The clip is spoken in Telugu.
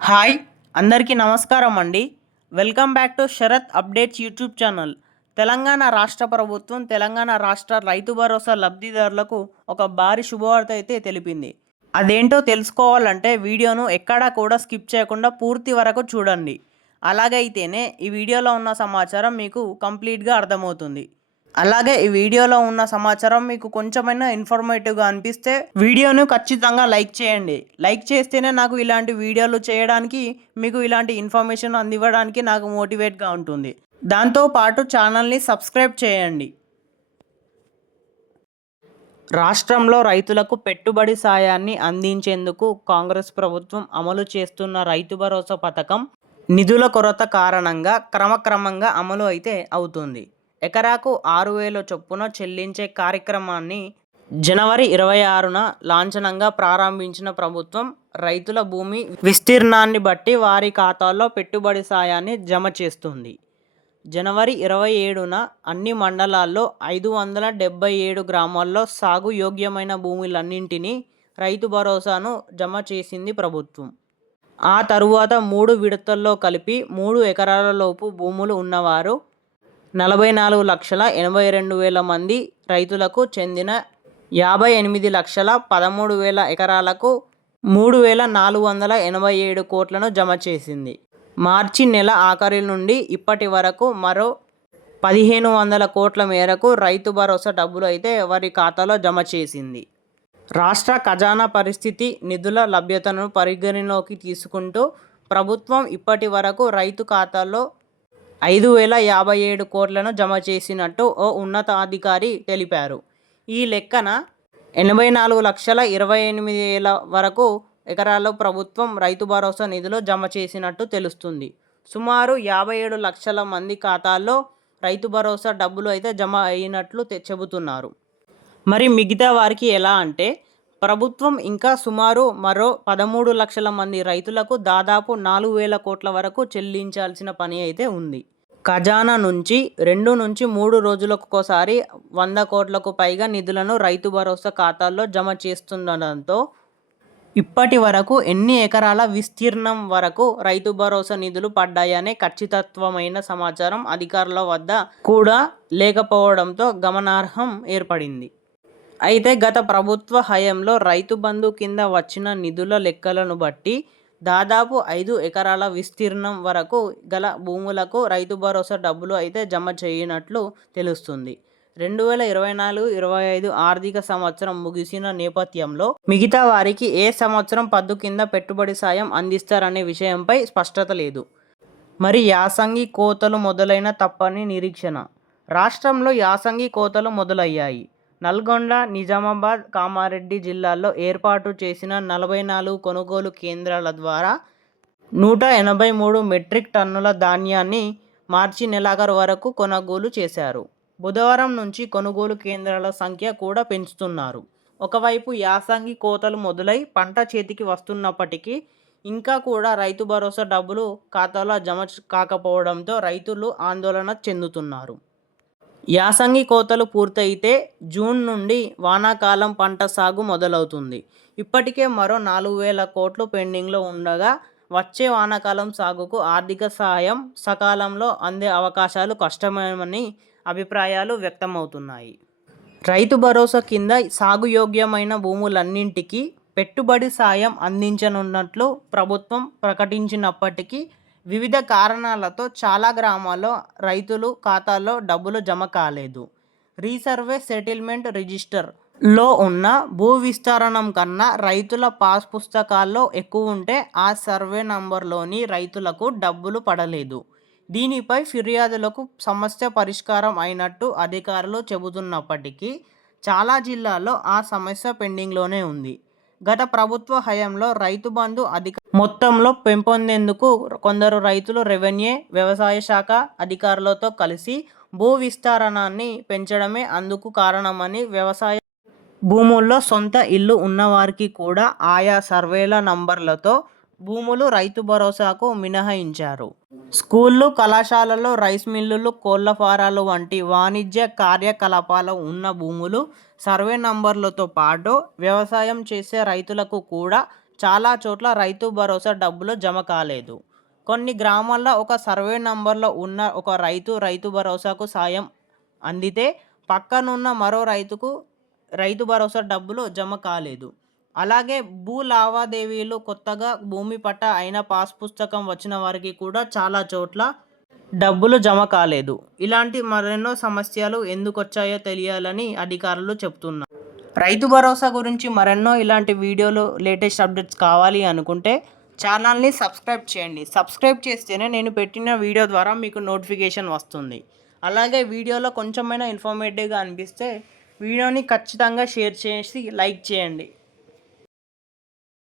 హాయ్ అందరికీ నమస్కారం అండి. Welcome back to Sarath updates YouTube channel. Telangana రాష్ట్ర ప్రభుత్వం తెలంగాణ రాష్ట్ర రైతు భరోసా లబ్ధిదారులకు ఒక భారీ శుభవార్త అయితే తెలిపింది. అదేంటో తెలుసుకోవాలంటే వీడియోను ఎక్కడా కూడా స్కిప్ చేయకుండా పూర్తి వరకు చూడండి. అలాగైతేనే ఈ వీడియోలో ఉన్న సమాచారం మీకు కంప్లీట్గా అర్థమవుతుంది. అలాగే ఈ వీడియోలో ఉన్న సమాచారం మీకు కొంచెమైనా ఇన్ఫర్మేటివ్గా అనిపిస్తే వీడియోను ఖచ్చితంగా లైక్ చేయండి. లైక్ చేస్తేనే నాకు ఇలాంటి వీడియోలు చేయడానికి మీకు ఇలాంటి ఇన్ఫర్మేషన్ అందివ్వడానికి నాకు మోటివేట్గా ఉంటుంది. దాంతోపాటు ఛానల్ని సబ్స్క్రైబ్ చేయండి. రాష్ట్రంలో రైతులకు పెట్టుబడి సాయాన్ని అందించేందుకు కాంగ్రెస్ ప్రభుత్వం అమలు చేస్తున్న రైతు భరోసా పథకం నిధుల కొరత కారణంగా క్రమక్రమంగా అమలు అయితే అవుతుంది. ఎకరాకు ఆరు వేల చొప్పున చెల్లించే కార్యక్రమాన్ని జనవరి ఇరవై ఆరున లాంఛనంగా ప్రారంభించిన ప్రభుత్వం రైతుల భూమి విస్తీర్ణాన్ని బట్టి వారి ఖాతాల్లో పెట్టుబడి సాయాన్ని జమ చేస్తుంది. జనవరి ఇరవై ఏడున అన్ని మండలాల్లో ఐదు వందల డెబ్బై ఏడు గ్రామాల్లో సాగు యోగ్యమైన భూములన్నింటినీ రైతు భరోసాను జమ చేసింది ప్రభుత్వం. ఆ తరువాత మూడు విడతల్లో కలిపి మూడు ఎకరాలలోపు భూములు ఉన్నవారు నలభై నాలుగు లక్షల ఎనభై రెండు వేల మంది రైతులకు చెందిన యాభై ఎనిమిది లక్షల పదమూడు వేల ఎకరాలకు మూడు వేల నాలుగు వందల ఎనభై ఏడు కోట్లను జమ చేసింది. మార్చి నెల ఆఖరి నుండి ఇప్పటి వరకు మరో పదిహేను వందల కోట్ల మేరకు రైతు భరోసా డబ్బులు అయితే వారి ఖాతాలో జమ చేసింది. రాష్ట్ర ఖజానా పరిస్థితి నిధుల లభ్యతను పరిగణలోకి తీసుకుంటూ ప్రభుత్వం ఇప్పటి వరకు రైతు ఖాతాల్లో ఐదు వేల యాభై ఏడు కోట్లను జమ చేసినట్టు ఓ ఉన్నతాధికారి తెలిపారు. ఈ లెక్కన ఎనభై నాలుగు లక్షల ఇరవై ఎనిమిది వేల వరకు ఎకరాల్లో ప్రభుత్వం రైతు భరోసా నిధులు జమ చేసినట్టు తెలుస్తుంది. సుమారు యాభై ఏడు లక్షల మంది ఖాతాల్లో రైతు భరోసా డబ్బులు అయితే జమ అయినట్లు చెబుతున్నారు. మరి మిగతా వారికి ఎలా అంటే ప్రభుత్వం ఇంకా సుమారు మరో పదమూడు లక్షల మంది రైతులకు దాదాపు నాలుగు వేల కోట్ల వరకు చెల్లించాల్సిన పని అయితే ఉంది. ఖజానా నుంచి రెండు నుంచి మూడు రోజులకొకసారి వంద కోట్లకు పైగా నిధులను రైతు భరోసా ఖాతాల్లో జమ చేస్తుండడంతో ఇప్పటి వరకు ఎన్ని ఎకరాల విస్తీర్ణం వరకు రైతు భరోసా నిధులు పడ్డాయనే ఖచ్చితత్వమైన సమాచారం అధికారుల వద్ద కూడా లేకపోవడంతో గమనార్హం ఏర్పడింది. అయితే గత ప్రభుత్వ హయంలో రైతు బంధు కింద వచ్చిన నిధుల లెక్కలను బట్టి దాదాపు ఐదు ఎకరాల విస్తీర్ణం వరకు గల భూములకు రైతు భరోసా డబ్బులు అయితే జమ చేయనట్లు తెలుస్తుంది. రెండు వేల ఇరవై నాలుగు ఇరవై ఐదు ఆర్థిక సంవత్సరం ముగిసిన నేపథ్యంలో మిగతా వారికి ఏ సంవత్సరం పద్దు కింద పెట్టుబడి సాయం అందిస్తారనే విషయంపై స్పష్టత లేదు. మరి యాసంగి కోతలు మొదలైన తప్పని నిరీక్షణ. రాష్ట్రంలో యాసంగి కోతలు మొదలయ్యాయి. నల్గొండ నిజామాబాద్ కామారెడ్డి జిల్లాల్లో ఏర్పాటు చేసిన నలభై నాలుగు కొనుగోలు కేంద్రాల ద్వారా నూట ఎనభై మూడు మెట్రిక్ టన్నుల ధాన్యాన్ని మార్చి నెలాఖరు వరకు కొనుగోలు చేశారు. బుధవారం నుంచి కొనుగోలు కేంద్రాల సంఖ్య కూడా పెంచుతున్నారు. ఒకవైపు యాసంగి కోతలు మొదలై పంట చేతికి వస్తున్నప్పటికీ ఇంకా కూడా రైతు భరోసా డబ్బులు ఖాతాలో జమ కాకపోవడంతో రైతులు ఆందోళన చెందుతున్నారు. యాసంగి కోతలు పూర్తయితే జూన్ నుండి వానాకాలం పంట సాగు మొదలవుతుంది. ఇప్పటికే మరో నాలుగు వేల కోట్లు పెండింగ్లో ఉండగా వచ్చే వానాకాలం సాగుకు ఆర్థిక సహాయం సకాలంలో అందే అవకాశాలు కష్టమేమని అభిప్రాయాలు వ్యక్తమవుతున్నాయి. రైతు భరోసా కింద సాగు యోగ్యమైన భూములన్నింటికీ పెట్టుబడి సాయం అందించనున్నట్లు ప్రభుత్వం ప్రకటించినప్పటికీ వివిధ కారణాలతో చాలా గ్రామాల్లో రైతులు ఖాతాల్లో డబ్బులు జమ కాలేదు. రీసర్వే సెటిల్మెంట్ రిజిస్టర్లో ఉన్న భూ విస్తరణం కన్నా రైతుల పాస్ పుస్తకాల్లో ఎక్కువ ఉంటే ఆ సర్వే నంబర్లోని రైతులకు డబ్బులు పడలేదు. దీనిపై ఫిర్యాదులకు సమస్య పరిష్కారం అయినట్టు అధికారులు చెబుతున్నప్పటికీ చాలా జిల్లాల్లో ఆ సమస్య పెండింగ్లోనే ఉంది. గత ప్రభుత్వ హయాంలో రైతు బంధు అధిక మొత్తంలో పెంపొందేందుకు కొందరు రైతులు రెవెన్యూ వ్యవసాయ శాఖ అధికారులతో కలిసి భూ విస్తరణాన్ని పెంచడమే అందుకు కారణమని వ్యవసాయ భూముల్లో సొంత ఇల్లు ఉన్నవారికి కూడా ఆయా సర్వేల నంబర్లతో భూములు రైతు భరోసాకు మినహాయించారు. స్కూళ్ళు కళాశాలలు రైస్ మిల్లులు కోళ్ళ ఫారాలు వంటి వాణిజ్య కార్యకలాపాలు ఉన్న భూములు సర్వే నంబర్లతో పాటు వ్యవసాయం చేసే రైతులకు కూడా చాలా చోట్ల రైతు భరోసా డబ్బులు జమ కాలేదు. కొన్ని గ్రామాల్లో ఒక సర్వే నంబర్లో ఉన్న ఒక రైతు రైతు భరోసాకు సాయం అందితే పక్కనున్న మరో రైతుకు రైతు భరోసా డబ్బులు జమ కాలేదు. అలాగే భూ లావాదేవీలు కొత్తగా భూమి పట్ట అయిన పాస్ పుస్తకం వచ్చిన వారికి కూడా చాలా చోట్ల డబ్బులు జమ కాలేదు. ఇలాంటి మరెన్నో సమస్యలు ఎందుకు వచ్చాయో తెలియాలని అధికారులు చెప్తున్నారు. రైతు భరోసా గురించి మరెన్నో ఇలాంటి వీడియోలు లేటెస్ట్ అప్డేట్స్ కావాలి అనుకుంటే ఛానల్ని సబ్స్క్రైబ్ చేయండి. సబ్స్క్రైబ్ చేస్తేనే నేను పెట్టిన వీడియో ద్వారా మీకు నోటిఫికేషన్ వస్తుంది. అలాగే వీడియోలో కొంచెమైనా ఇన్ఫర్మేటివ్గా అనిపిస్తే వీడియోని ఖచ్చితంగా షేర్ చేసి లైక్ చేయండి.